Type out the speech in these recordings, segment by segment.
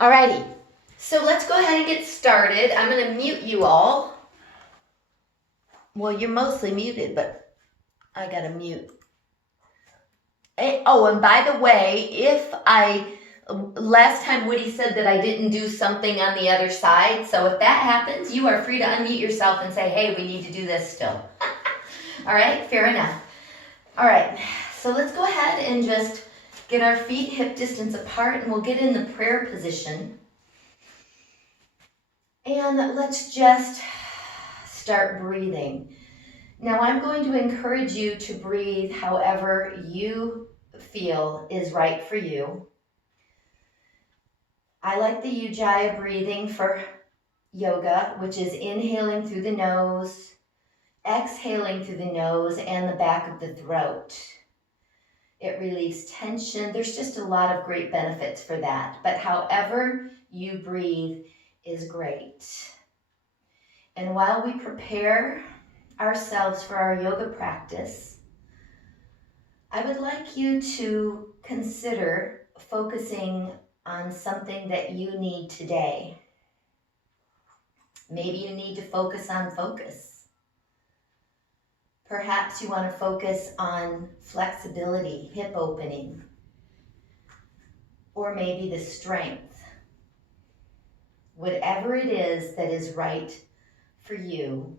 Alrighty, so let's go ahead and get started. I'm going to mute you all. Well, you're mostly muted, but I got to mute. Oh, and by the way, last time Woody said that I didn't do something on the other side, so if that happens, you are free to unmute yourself and say, hey, we need to do this still. All right, fair enough. All right, so let's go ahead and just get our feet hip distance apart, and we'll get in the prayer position. And let's just start breathing. Now I'm going to encourage you to breathe however you feel is right for you. I like the Ujjayi breathing for yoga, which is inhaling through the nose, exhaling through the nose and the back of the throat. It relieves tension. There's just a lot of great benefits for that. But however you breathe is great. And while we prepare ourselves for our yoga practice, I would like you to consider focusing on something that you need today. Maybe you need to focus on focus. Perhaps you want to focus on flexibility, hip opening, or maybe the strength. Whatever it is that is right for you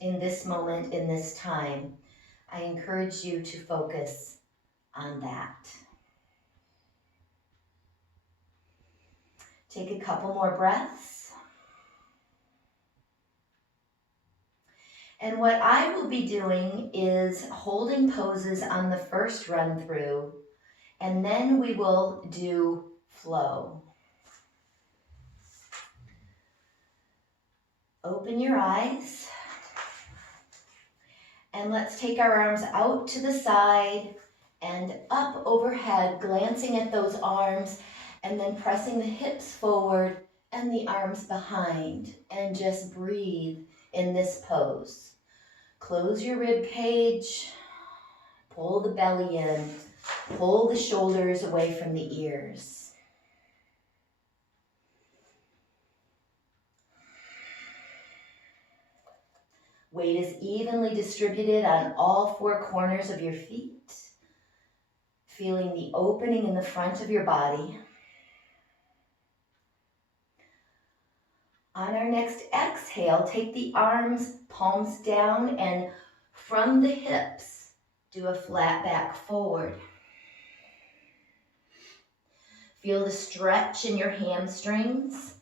in this moment, in this time, I encourage you to focus on that. Take a couple more breaths. And what I will be doing is holding poses on the first run through, and then we will do flow. Open your eyes. And let's take our arms out to the side and up overhead, glancing at those arms, and then pressing the hips forward and the arms behind, and just breathe in this pose. Close your rib cage, pull the belly in, pull the shoulders away from the ears. Weight is evenly distributed on all four corners of your feet, feeling the opening in the front of your body. On our next exhale, take the arms, palms down, and from the hips, do a flat back forward. Feel the stretch in your hamstrings.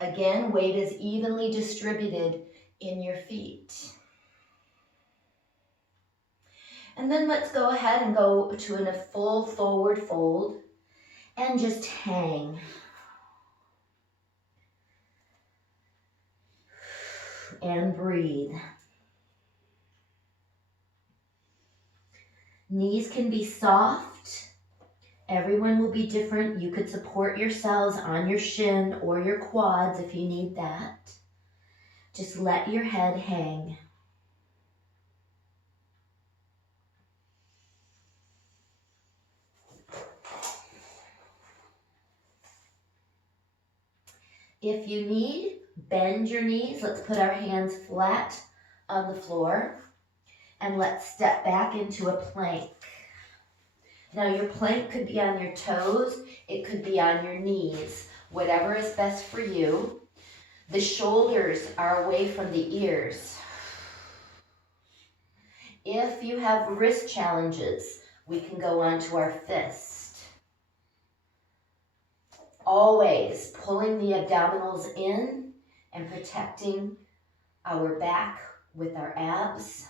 Again, weight is evenly distributed in your feet. And then let's go ahead and go to a full forward fold and just hang. And breathe. Knees can be soft. Everyone will be different. You could support yourselves on your shin or your quads if you need that. Just let your head hang. If you need, bend your knees. Let's put our hands flat on the floor. And let's step back into a plank. Now your plank could be on your toes, it could be on your knees, whatever is best for you. The shoulders are away from the ears. If you have wrist challenges, we can go onto our fist. Always pulling the abdominals in and protecting our back with our abs.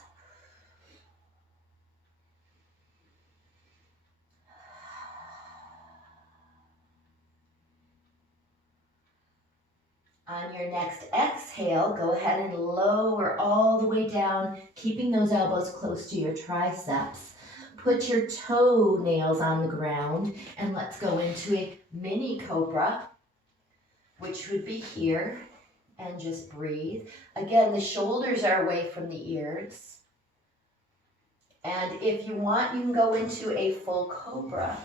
On your next exhale, go ahead and lower all the way down, keeping those elbows close to your triceps. Put your toenails on the ground, and let's go into a mini cobra, which would be here, and just breathe. Again, the shoulders are away from the ears. And if you want, you can go into a full cobra,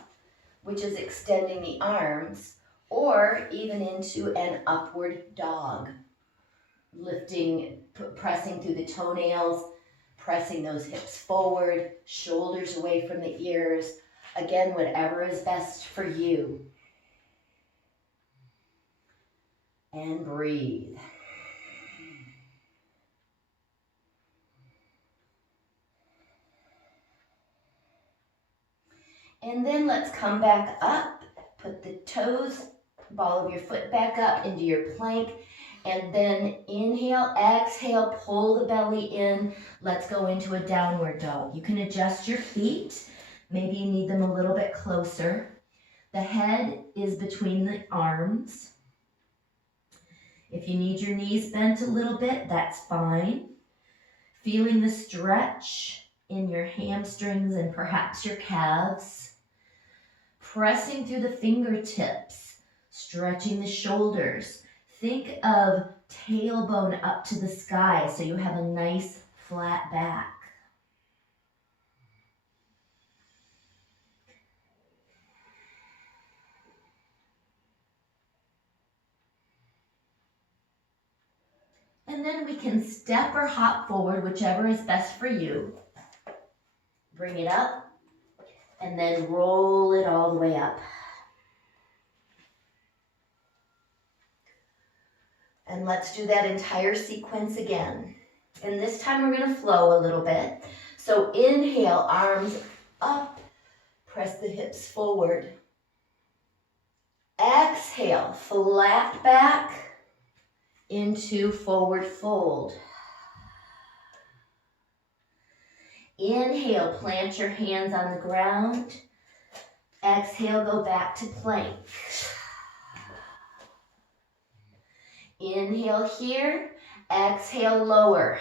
which is extending the arms, or even into an upward dog, lifting, pressing through the toenails, pressing those hips forward, shoulders away from the ears. Again, whatever is best for you. And breathe. And then let's come back up, put the toes, ball of your foot back up into your plank, and then inhale, exhale, pull the belly in. Let's go into a downward dog. You can adjust your feet. Maybe you need them a little bit closer. The head is between the arms. If you need your knees bent a little bit, that's fine. Feeling the stretch in your hamstrings and perhaps your calves. Pressing through the fingertips, stretching the shoulders. Think of tailbone up to the sky so you have a nice flat back. And then we can step or hop forward, whichever is best for you. Bring it up and then roll it all the way up. And let's do that entire sequence again. And this time we're going to flow a little bit. So inhale, arms up, press the hips forward. Exhale, flat back into forward fold. Inhale, plant your hands on the ground. Exhale, go back to plank. Inhale here, exhale, lower.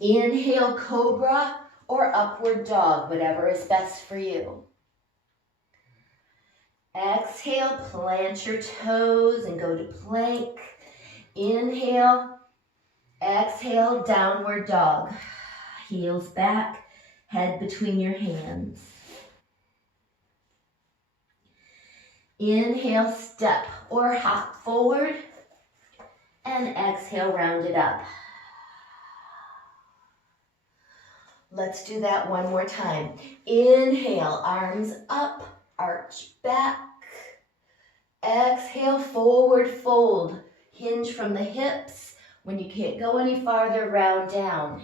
Inhale, cobra or upward dog, whatever is best for you. Exhale, plant your toes and go to plank. Inhale, exhale, downward dog. Heels back, head between your hands. Inhale, step or hop forward, and exhale, round it up. Let's do that one more time. Inhale, arms up, arch back. Exhale, forward fold. Hinge from the hips. When you can't go any farther, round down.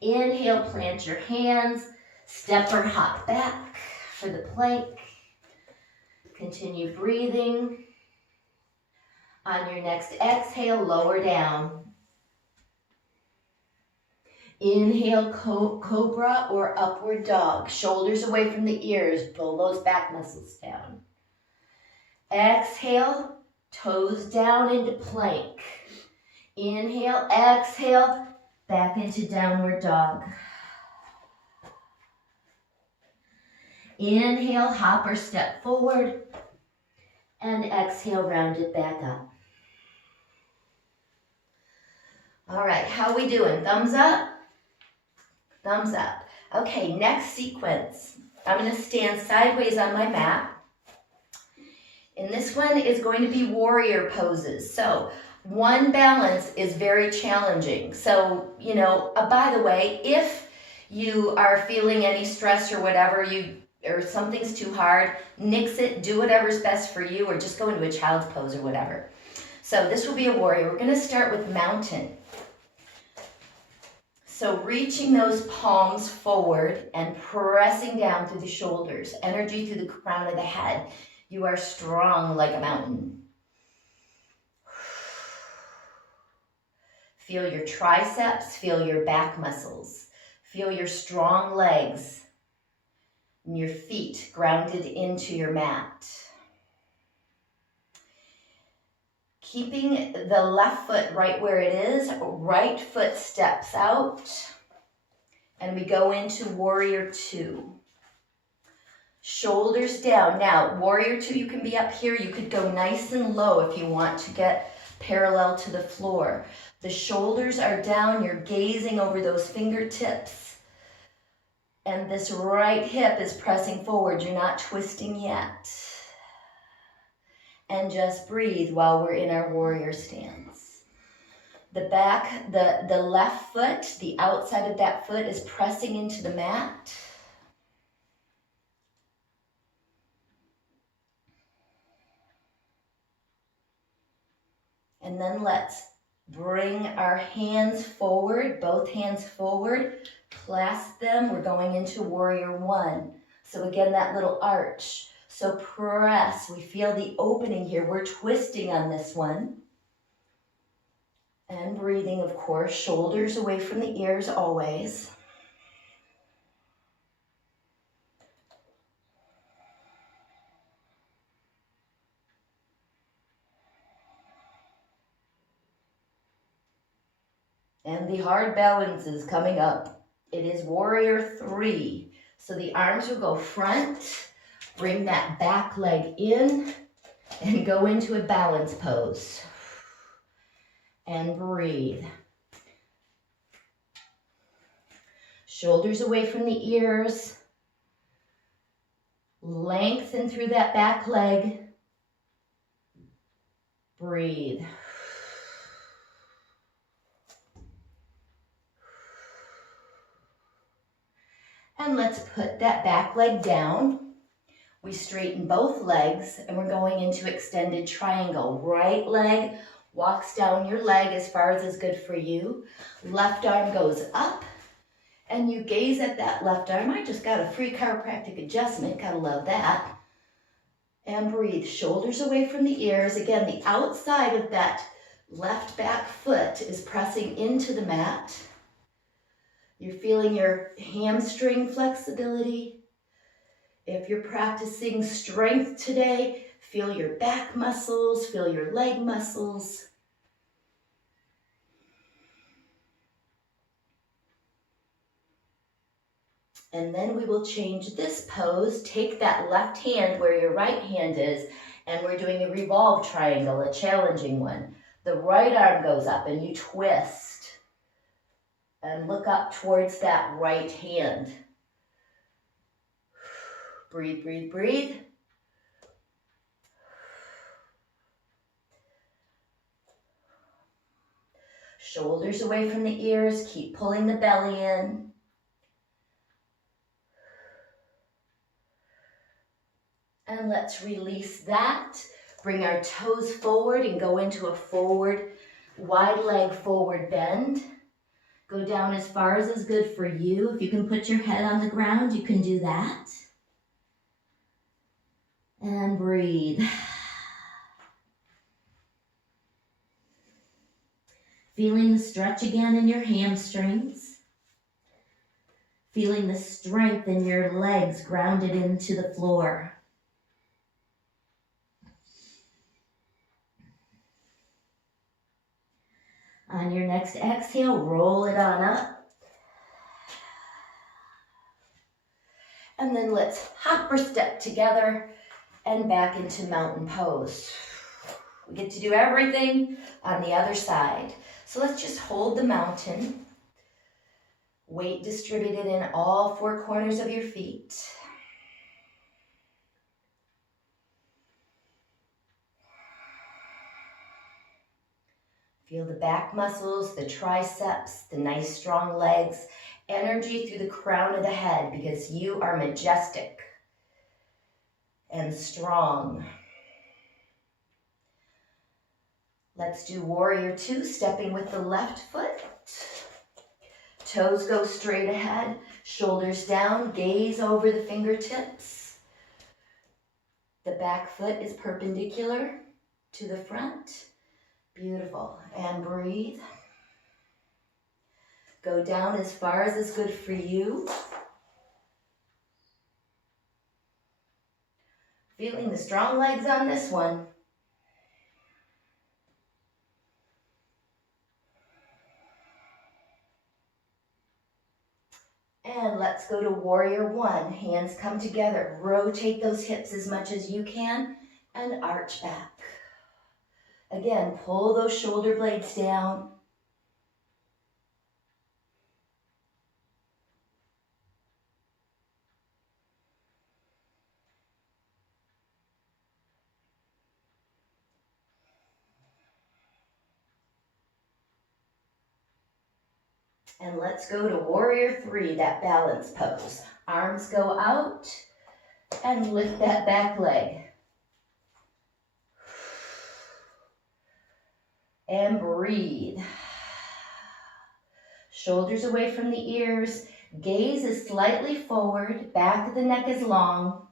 Inhale, plant your hands, step or hop back for the plank. Continue breathing. On your next exhale, lower down. Inhale, cobra or upward dog. Shoulders away from the ears. Pull those back muscles down. Exhale, toes down into plank. Inhale, exhale, back into downward dog. Inhale, hop or step forward. And exhale, round it back up. All right, how we doing? Thumbs up? Thumbs up. Okay, next sequence. I'm going to stand sideways on my mat. And this one is going to be warrior poses. So one balance is very challenging. So, by the way, if you are feeling any stress or whatever, or something's too hard, nix it, do whatever's best for you, or just go into a child's pose or whatever. So this will be a warrior. We're going to start with mountain. So reaching those palms forward and pressing down through the shoulders, energy through the crown of the head. You are strong like a mountain. Feel your triceps, feel your back muscles, feel your strong legs and your feet grounded into your mat. Keeping the left foot right where it is, right foot steps out, and we go into warrior two. Shoulders down. Now, warrior two, you can be up here. You could go nice and low if you want to get parallel to the floor. The shoulders are down, you're gazing over those fingertips. And this right hip is pressing forward, you're not twisting yet. And just breathe while we're in our warrior stance. The back, the left foot, the outside of that foot is pressing into the mat. And then let's bring our hands forward, both hands forward, clasp them. We're going into warrior one. So again, that little arch. So press, we feel the opening here. We're twisting on this one. And breathing, of course, shoulders away from the ears always. And the hard balance is coming up. It is warrior three. So the arms will go front, bring that back leg in, and go into a balance pose. And breathe. Shoulders away from the ears. Lengthen through that back leg. Breathe. And let's put that back leg down. We straighten both legs and we're going into extended triangle. Right leg walks down your leg as far as is good for you. Left arm goes up and you gaze at that left arm. I just got a free chiropractic adjustment. Gotta love that. And breathe. Shoulders away from the ears. Again, the outside of that left back foot is pressing into the mat. You're feeling your hamstring flexibility. If you're practicing strength today, feel your back muscles, feel your leg muscles. And then we will change this pose. Take that left hand where your right hand is, and we're doing a revolve triangle, a challenging one. The right arm goes up and you twist. And look up towards that right hand. Breathe, breathe, breathe. Shoulders away from the ears. Keep pulling the belly in. And let's release that. Bring our toes forward and go into a forward, wide leg forward bend. Go down as far as is good for you. If you can put your head on the ground, you can do that. And breathe. Feeling the stretch again in your hamstrings. Feeling the strength in your legs grounded into the floor. On your next exhale, roll it on up. And then let's hop or step together and back into mountain pose. We get to do everything on the other side. So let's just hold the mountain. Weight distributed in all four corners of your feet. Feel the back muscles, the triceps, the nice strong legs, energy through the crown of the head because you are majestic and strong. Let's do warrior two, stepping with the left foot. Toes go straight ahead, shoulders down, gaze over the fingertips. The back foot is perpendicular to the front. Beautiful. And breathe. Go down as far as is good for you. Feeling the strong legs on this one. And let's go to warrior one. Hands come together. Rotate those hips as much as you can and arch back. Again, pull those shoulder blades down. And let's go to warrior three, that balance pose. Arms go out and lift that back leg. And breathe. Shoulders away from the ears. Gaze is slightly forward. Back of the neck is long.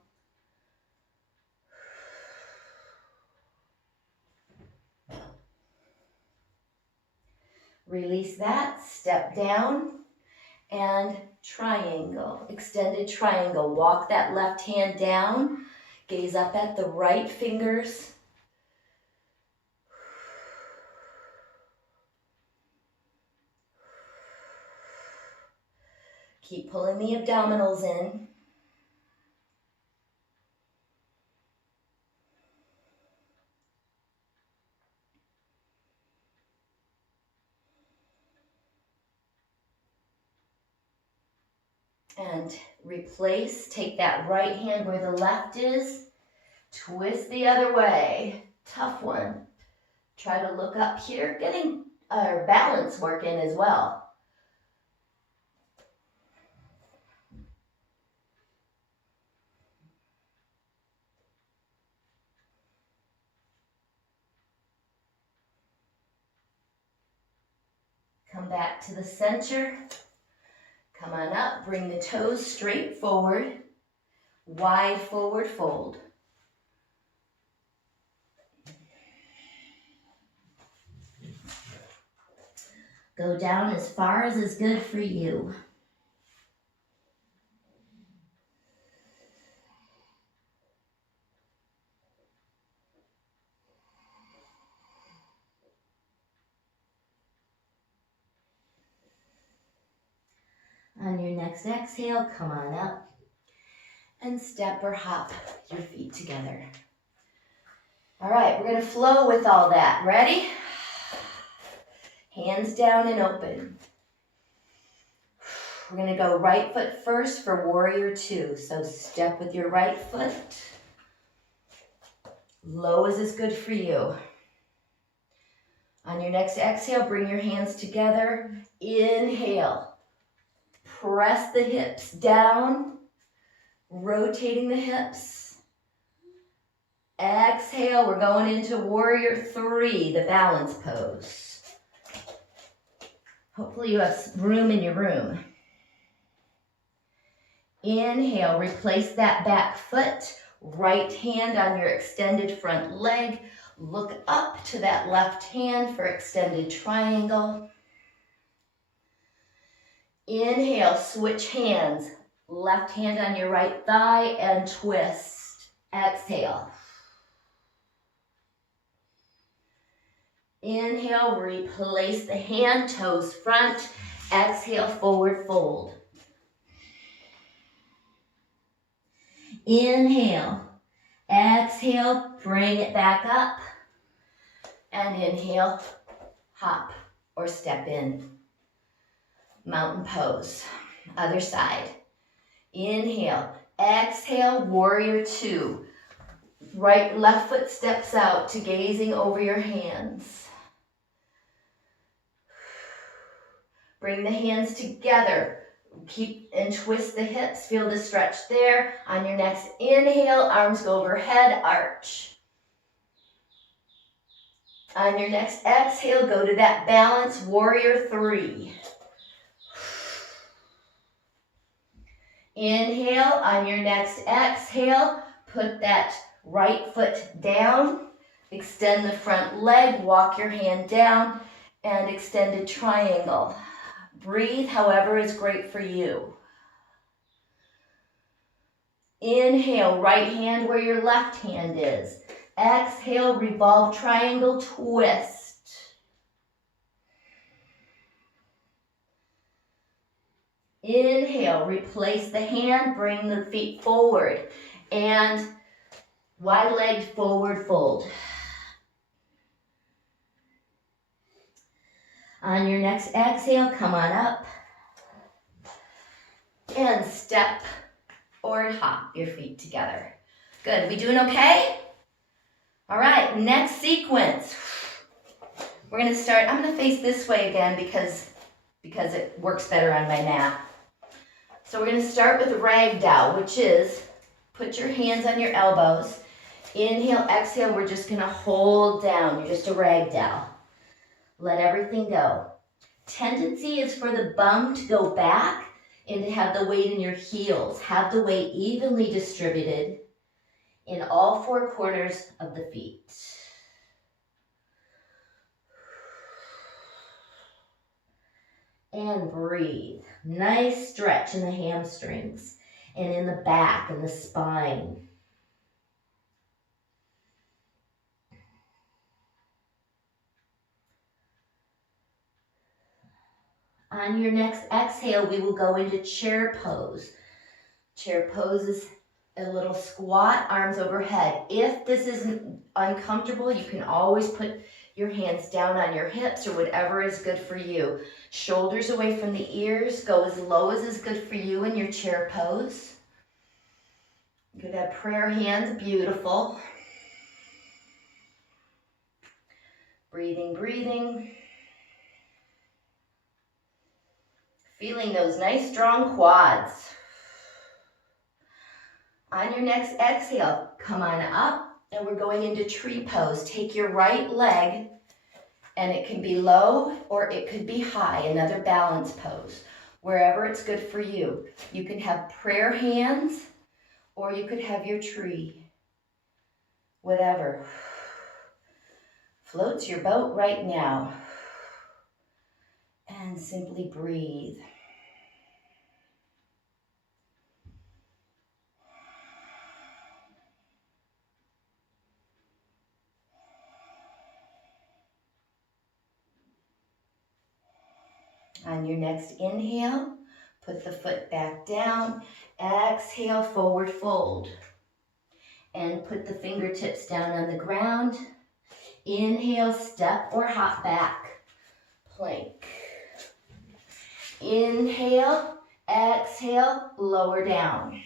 Release that. Step down and triangle. Extended triangle. Walk that left hand down. Gaze up at the right fingers. Keep pulling the abdominals in. And replace, take that right hand where the left is, twist the other way. Tough one. Try to look up here, getting our balance work in as well. Come back to the center. Come on up, bring the toes straight forward. Wide forward fold. Go down as far as is good for you. On your next exhale, come on up and step or hop your feet together. All right, we're going to flow with all that. Ready? Hands down and open. We're going to go right foot first for warrior two. So step with your right foot. Low as is good for you. On your next exhale, bring your hands together. Inhale. Press the hips down, rotating the hips. Exhale, we're going into warrior three, the balance pose. Hopefully you have room in your room. Inhale, replace that back foot, right hand on your extended front leg. Look up to that left hand for extended triangle. Inhale, switch hands. Left hand on your right thigh and twist. Exhale. Inhale, replace the hand, toes front. Exhale, forward fold. Inhale. Exhale, bring it back up. And inhale, hop or step in. Mountain pose. Other side. Inhale. Exhale, warrior two. Right, left foot steps out to gazing over your hands. Bring the hands together. Keep and twist the hips. Feel the stretch there. On your next inhale, arms go overhead, arch. On your next exhale, go to that balance, warrior three. Inhale, on your next exhale, put that right foot down, extend the front leg, walk your hand down, and extended triangle. Breathe however is great for you. Inhale, right hand where your left hand is. Exhale, revolve triangle, twist. Inhale, replace the hand, bring the feet forward, and wide legged forward fold. On your next exhale, come on up and step or hop your feet together. Good, we doing okay? All right, next sequence. We're gonna start, I'm gonna face this way again because it works better on my mat. So we're gonna start with ragdoll, which is put your hands on your elbows. Inhale, exhale, we're just gonna hold down. You're just a ragdoll. Let everything go. Tendency is for the bum to go back and to have the weight in your heels. Have the weight evenly distributed in all four corners of the feet. And breathe. Nice stretch in the hamstrings and in the back and the spine. On your next exhale, we will go into chair pose. Chair pose is a little squat, arms overhead. If this isn't uncomfortable, you can always put your hands down on your hips or whatever is good for you. Shoulders away from the ears. Go as low as is good for you in your chair pose. You could have prayer hands, beautiful. Breathing, breathing. Feeling those nice strong quads. On your next exhale, come on up and we're going into tree pose. Take your right leg and it can be low or it could be high, another balance pose. Wherever it's good for you. You can have prayer hands or you could have your tree. Whatever. Floats your boat right now. And simply breathe. On your next inhale, put the foot back down. Exhale, forward fold. And put the fingertips down on the ground. Inhale, step or hop back. Plank. Inhale, exhale, lower down.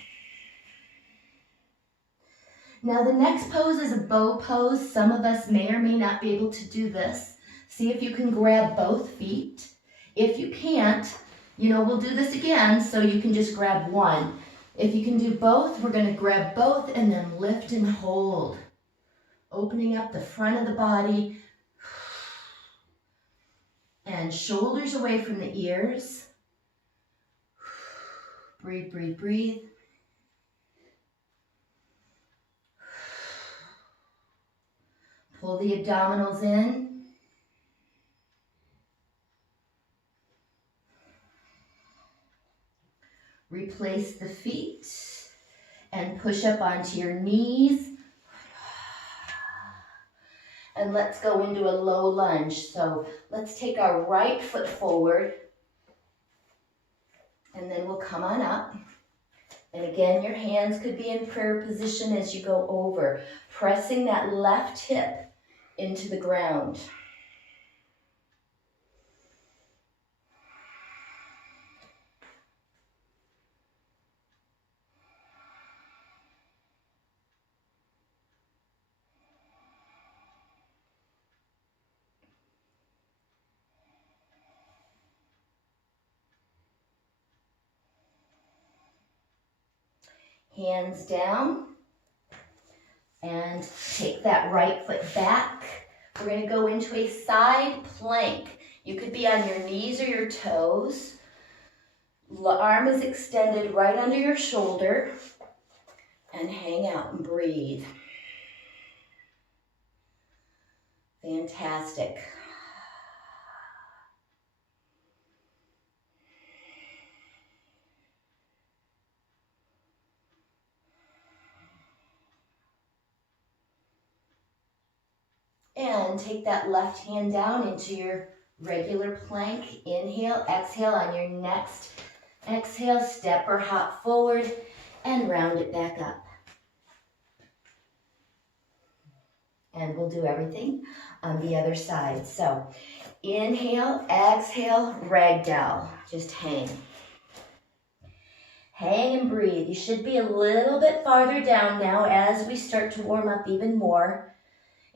Now the next pose is a bow pose. Some of us may or may not be able to do this. See if you can grab both feet. If you can't, we'll do this again so you can just grab one. If you can do both, we're gonna grab both and then lift and hold. Opening up the front of the body. And shoulders away from the ears. Breathe, breathe, breathe. Pull the abdominals in. Replace the feet and push up onto your knees. And let's go into a low lunge. So let's take our right foot forward and then we'll come on up. And again, your hands could be in prayer position as you go over, pressing that left hip into the ground. Hands down and take that right foot back. We're going to go into a side plank. You could be on your knees or your toes. Arm is extended right under your shoulder and hang out and breathe. Fantastic. And take that left hand down into your regular plank. Inhale, exhale. On your next exhale, step or hop forward and round it back up. And we'll do everything on the other side. So inhale, exhale, ragdoll. Just hang. Hang and breathe. You should be a little bit farther down now as we start to warm up even more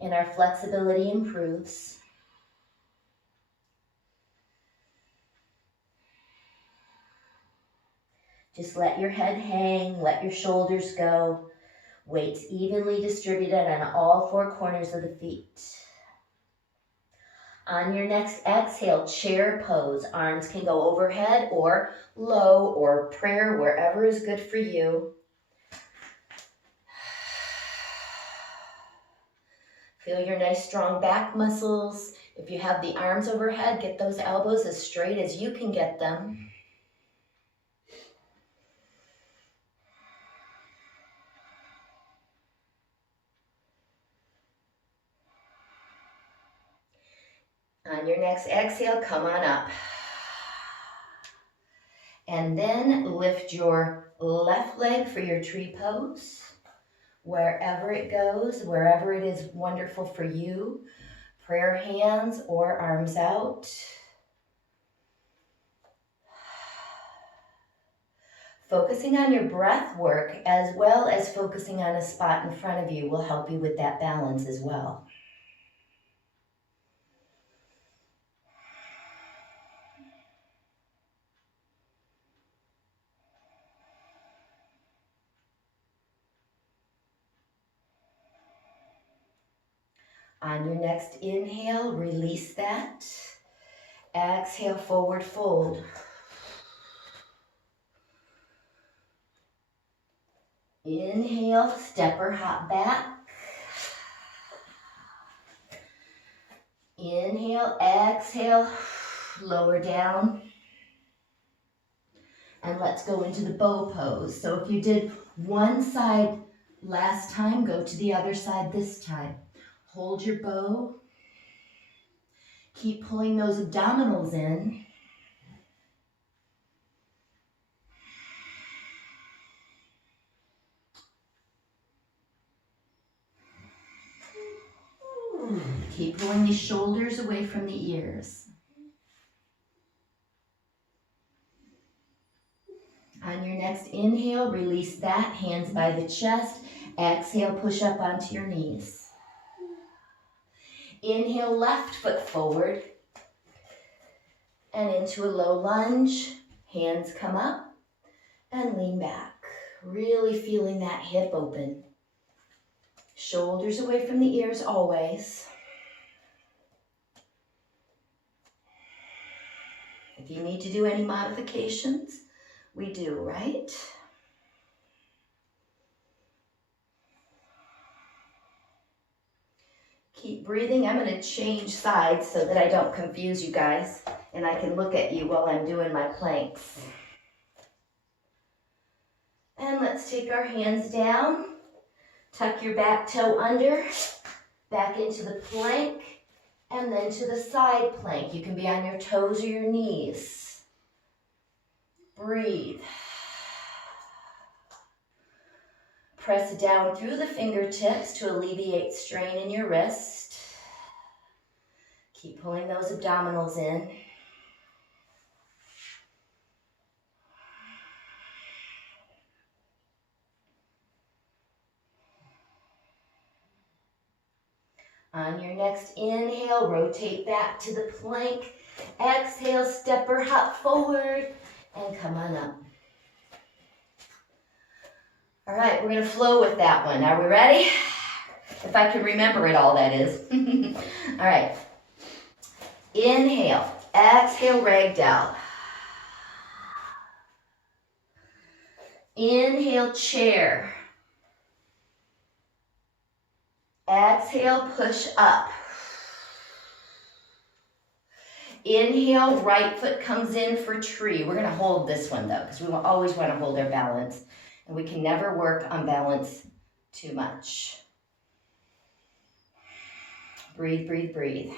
and our flexibility improves. Just let your head hang, let your shoulders go. Weights evenly distributed on all four corners of the feet. On your next exhale, chair pose. Arms can go overhead or low or prayer, wherever is good for you. Feel your nice strong back muscles. If you have the arms overhead, get those elbows as straight as you can get them. On your next exhale, come on up. And then lift your left leg for your tree pose. Wherever it goes, wherever it is wonderful for you. Prayer hands or arms out. Focusing on your breath work as well as focusing on a spot in front of you will help you with that balance as well. On your next inhale, release that. Exhale, forward fold. Inhale, step or hop back. Inhale, exhale, lower down. And let's go into the bow pose. So if you did one side last time, go to the other side this time. Hold your bow. Keep pulling those abdominals in. Keep pulling the shoulders away from the ears. On your next inhale, release that, hands by the chest. Exhale, push up onto your knees. Inhale, left foot forward and into a low lunge. Hands come up and lean back. Really feeling that hip open. Shoulders away from the ears always. If you need to do any modifications, we do, right? Keep breathing. I'm going to change sides so that I don't confuse you guys and I can look at you while I'm doing my planks. And let's take our hands down. Tuck your back toe under, back into the plank, and then to the side plank. You can be on your toes or your knees. Breathe. Press down through the fingertips to alleviate strain in your wrist. Keep pulling those abdominals in. On your next inhale, rotate back to the plank. Exhale, step or hop forward and come on up. All right, we're going to flow with that one. Are we ready? If I can remember it all, that is. All right. Inhale, exhale, ragdoll. Inhale, chair. Exhale, push up. Inhale, right foot comes in for tree. We're going to hold this one though, because we always want to hold our balance. And we can never work on balance too much. Breathe, breathe, breathe.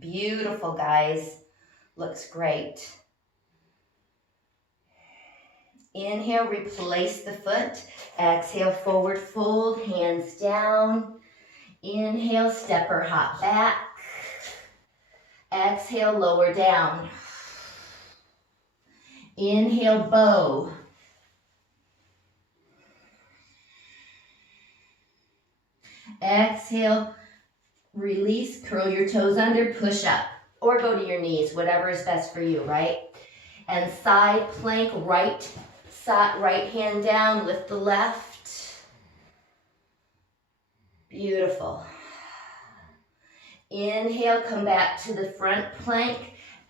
Beautiful, guys. Looks great. Inhale, replace the foot. Exhale, forward fold, hands down. Inhale, step or hop back. Exhale, lower down. Inhale, bow. Exhale, release, curl your toes under, push up. Or go to your knees, whatever is best for you, right? And side plank, right hand down, lift the left. Beautiful. Inhale, come back to the front plank.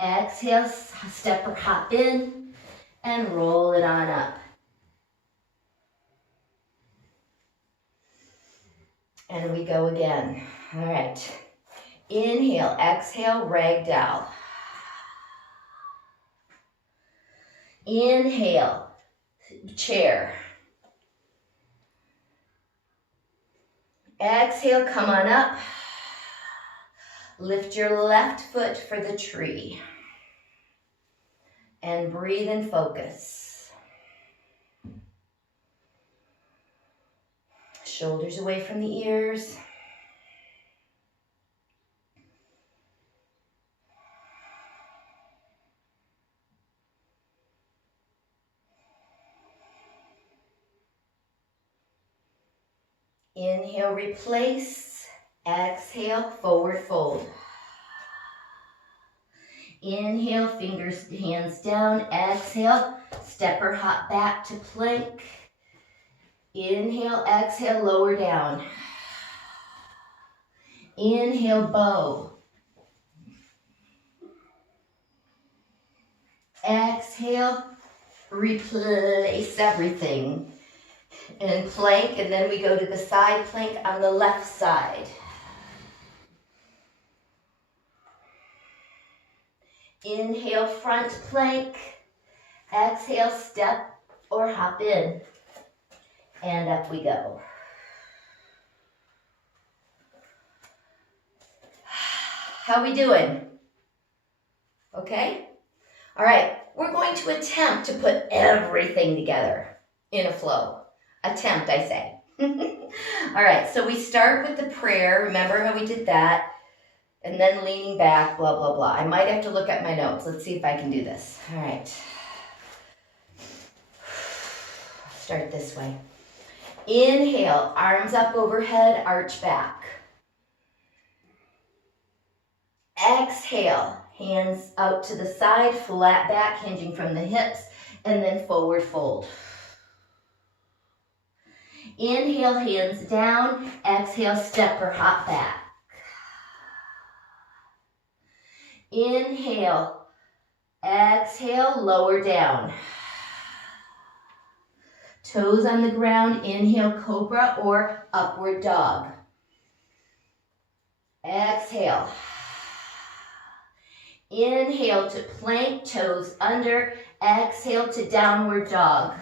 Exhale, step or hop in and roll it on up. And we go again. All right. Inhale, exhale, ragdoll. Inhale, chair. Exhale, come on up. Lift your left foot for the tree. And breathe and focus. Shoulders away from the ears. Inhale, replace. Exhale, forward fold. Inhale, fingers, hands down. Exhale, step or hop back to plank. Inhale, exhale, lower down. Inhale, bow. Exhale, replace everything. And plank, and then we go to the side plank on the left side. Inhale, front plank. Exhale, step or hop in. And up we go. How we doing? Okay? All right, we're going to attempt to put everything together in a flow. Attempt, I say. All right, so we start with the prayer. Remember how we did that? And then leaning back, blah, blah, blah. I might have to look at my notes. Let's see if I can do this. All right. Start this way. Inhale, arms up overhead, arch back. Exhale, hands out to the side, flat back, hinging from the hips, and then forward fold. Inhale, hands down. Exhale, step or hop back. Inhale. Exhale, lower down. Toes on the ground. Inhale, cobra or upward dog. Exhale. Inhale to plank, toes under. Exhale to downward dog.